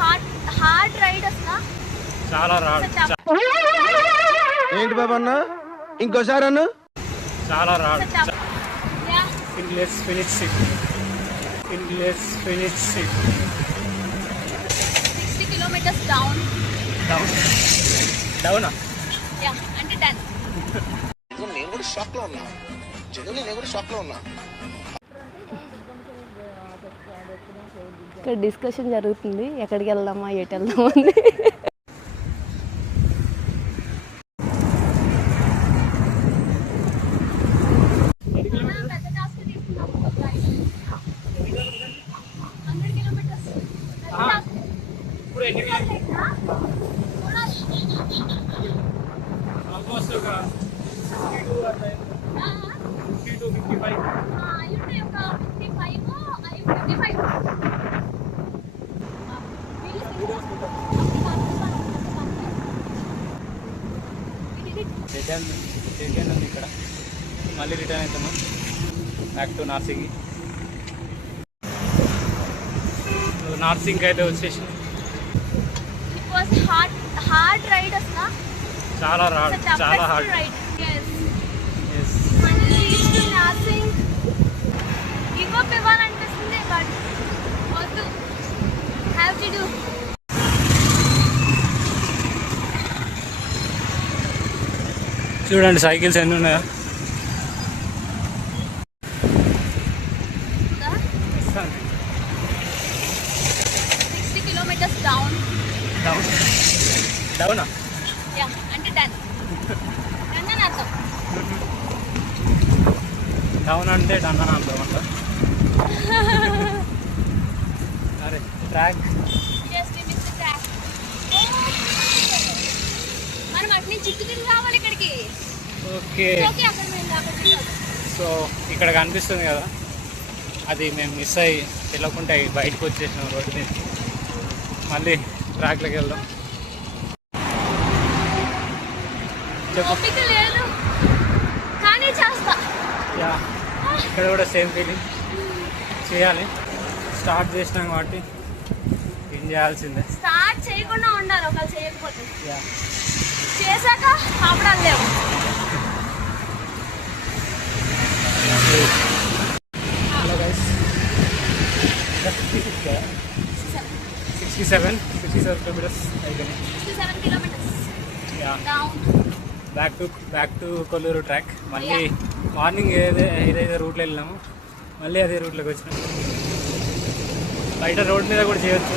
Was hard ride అసలు. చాలా రాడు. ఏంటి బాబా అన్న ఇంకోసారి అన్న చాలా రాడు. Yeah Let's finish it. Let's finish it. 60 kilometers down. Down. Yeah అంటే 10. నేను కూడా షాక్ లో ఉన్నా. నేను కూడా షాక్ లో ఉన్నా. ఇక్కడ డిస్కషన్ జరుగుతుంది, ఎక్కడికి వెళ్దామా ఎటు వెళ్దామా అని. Almost 52-55. రిటర్న్ ఉంది ఇక్కడ. మళ్ళీ రిటర్న్ అవుతాము బ్యాక్ టు నార్సింగ్. నార్సింగ్ అయితే వచ్చేసి హార్డ్ రైడ్ అసలు. చాలా రాడు. చాలా హార్డ్. నార్సింగ్ గివ్ అప్ ఇవ్వాలనిపిస్తుంది, బట్ వద్దు, హ్యావ్ టు డూ. చూడండి సైకిల్స్ ఎన్ని ఉన్నాయో. 60 kilometers down. డౌనా? యా అంటే 10. అని అర్థం. డౌన్ అంటే డన్ అని అర్థం అంట. అరే ట్రాక్. మనం అటు నుంచి చుట్టూ తిరిగి రావాలి ఇక్కడికి. ఓకే. సో ఇక్కడ కనిపిస్తుంది కదా, అది మేము మిస్ అయ్యి వెళ్ళకుండా బయటకు వచ్చేసినాం రోడ్డు మీద. మళ్ళీ ట్రాక్లోకి వెళ్దాం. ఓపిక లేదు కానీ చేస్తా. యా ఇక్కడ కూడా సేమ్ ఫీలింగ్. చేయాలి. స్టార్ట్ చేసినాం కాబట్టి ఏం చేయాల్సిందే. స్టార్ట్ చేయకుండా ఉండాలి, ఒకళ్ళు చేయకపోతే. యా చేశాక ఆపడాలు లేవు. హలో గైస్, 67 kilometers అయిపోయినాయి. 67 kilometers యా down. Back to Kolluru track. మళ్ళీ మార్నింగ్ ఏదైతే రూట్లో వెళ్ళినామో మళ్ళీ అదే రూట్లోకి వచ్చినాం. బయట రోడ్ మీద కూడా చేయొచ్చు.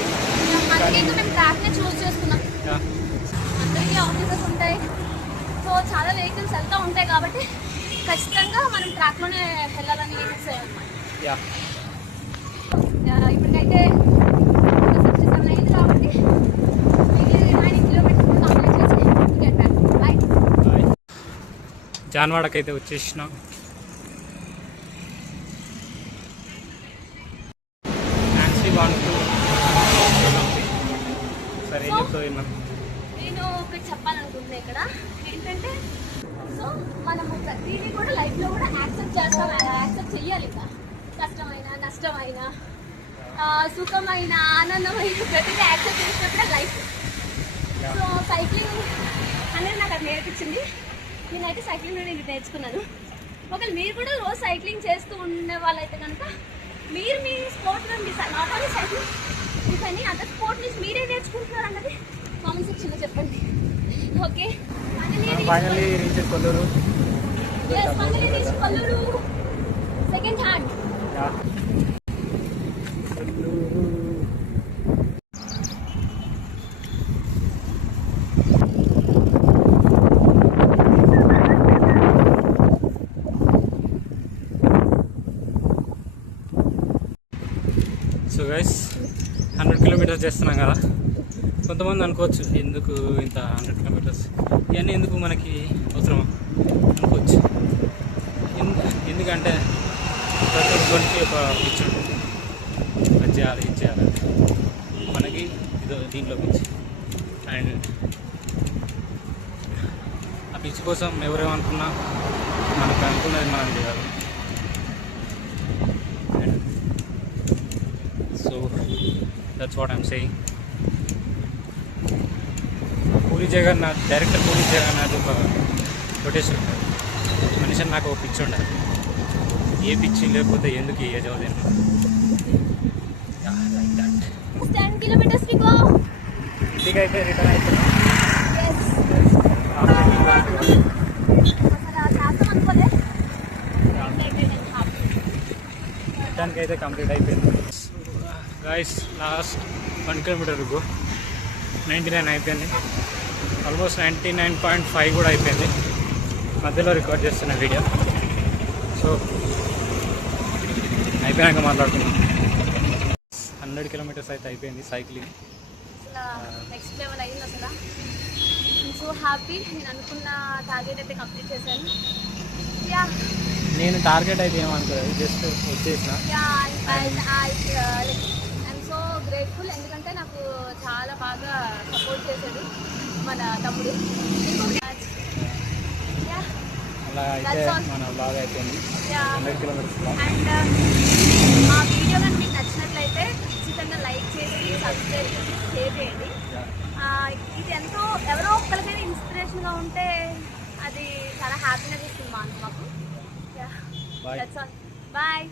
అందుకే మేము ట్రాక్నే చూస్ చేసుకున్నాం. అందరికీ ఆఫీసెస్ ఉంటాయి, సో చాలా వెహికల్స్ వెళ్తూ ఉంటాయి కాబట్టి ఖచ్చితంగా మనం ట్రాక్లోనే వెళ్ళాలని ఫిక్స్ యా ఇప్పటికైతే 67 అయింది కాబట్టి రిమైనింగ్ కిలోమీటర్స్ కంప్లీట్ చేసి గెట్ బ్యాక్. బాయ్. జాన్వాడకైతే వచ్చేసినాం. సరే ఏం చెప్తావు? నేను ఒకటి చెప్పాలనుకుంటున్నా ఇక్కడ ఏంటంటే, సో మనము ప్రతిదీ కూడా లైఫ్లో కూడా యాక్సెప్ట్ చేస్తాం, యాక్సెప్ట్ చెయ్యాలి. ఇంకా కష్టమైన నష్టమైన సుఖమైన ఆనందమైన ప్రతిదీ యాక్సెప్ట్ చేసినప్పుడే లైఫ్. సో సైక్లింగ్ అనేది నాకు అది నేర్పించింది. నేనైతే సైక్లింగ్ నేను నేర్చుకున్నాను. ఒకవేళ మీరు కూడా రోజు సైక్లింగ్ చేస్తూ ఉండే వాళ్ళైతే కనుక మీరు మీ sport not only cycling, if any other sport నుంచి మీరే నేర్చుకుంటున్నారు అన్నది కామెంట్ సెక్షన్లో చెప్పండి. Okay, finally reach Kollur. Kollur second hand. So guys 100 kilometers చేస్తున్నాం కదా. కొంతమంది అనుకోవచ్చు ఎందుకు ఇంత 100 kilometers, ఇవన్నీ ఎందుకు మనకి అవసరమా అనుకోవచ్చు. ఎందుకంటే ప్రతి ఒక్కరికి ఒక పిచ్చి ఉంటుంది, అది చేయాలి ఇది చేయాలి. మనకి ఇదో దీంట్లో పిచ్చి. అండ్ ఆ పిచ్చి కోసం ఎవరేమనుకున్నా మనకు అనుకున్నది మనం చేయాలి. So that's what I'm saying. Puri Jagannath, director Puri Jagannath ఒక కొటేషన్ ఉంటుంది. మనిషి నాకు ఒక పిచ్చి ఉండాలి, ఏ పిచ్చి లేకపోతే ఎందుకు ఏ చదువు like that. 10 kilometers we go. ఇంటికి అయితే రిటర్న్ అవుతున్నాం. రిటర్న్కి అయితే కంప్లీట్ అయిపోయింది గాయస్. లాస్ట్ 1 kilometer 99 అయిపోయింది, ఆల్మోస్ట్ 99.5 కూడా అయిపోయింది. మధ్యలో రికార్డ్ చేస్తున్న వీడియో, సో అయిపోయాక మాట్లాడుతున్నాం. 100 kilometers అయితే అయిపోయింది సైక్లింగ్. నెక్స్ట్ లెవెల్ అయింది అసలు. I'm so happy. నేను అనుకున్న టార్గెట్ అయితే కంప్లీట్ చేశాను. యా, నేను టార్గెట్ అయితే ఏమనుకోలేదు, జస్ట్ వచ్చేసిన. Yeah, I'm so grateful. ఎందుకంటే నాకు చాలా బాగా సపోర్ట్ చేశాడు మన తమ్ముడు. యా, అలా అయితే మన బాగా అయిపోయింది. 100 kilometers. అండ్ మా వీడియో కానీ మీకు నచ్చినట్లయితే ఖచ్చితంగా లైక్ చేసి సబ్స్క్రైబ్ చేసి షేర్ చేయండి. ఇది ఎంతో ఎవరో ఒక్కరికైనా ఇన్స్పిరేషన్గా ఉంటే అది చాలా హ్యాపీనెస్ ఇస్తుంది మాకు. Bye. That's all. Bye.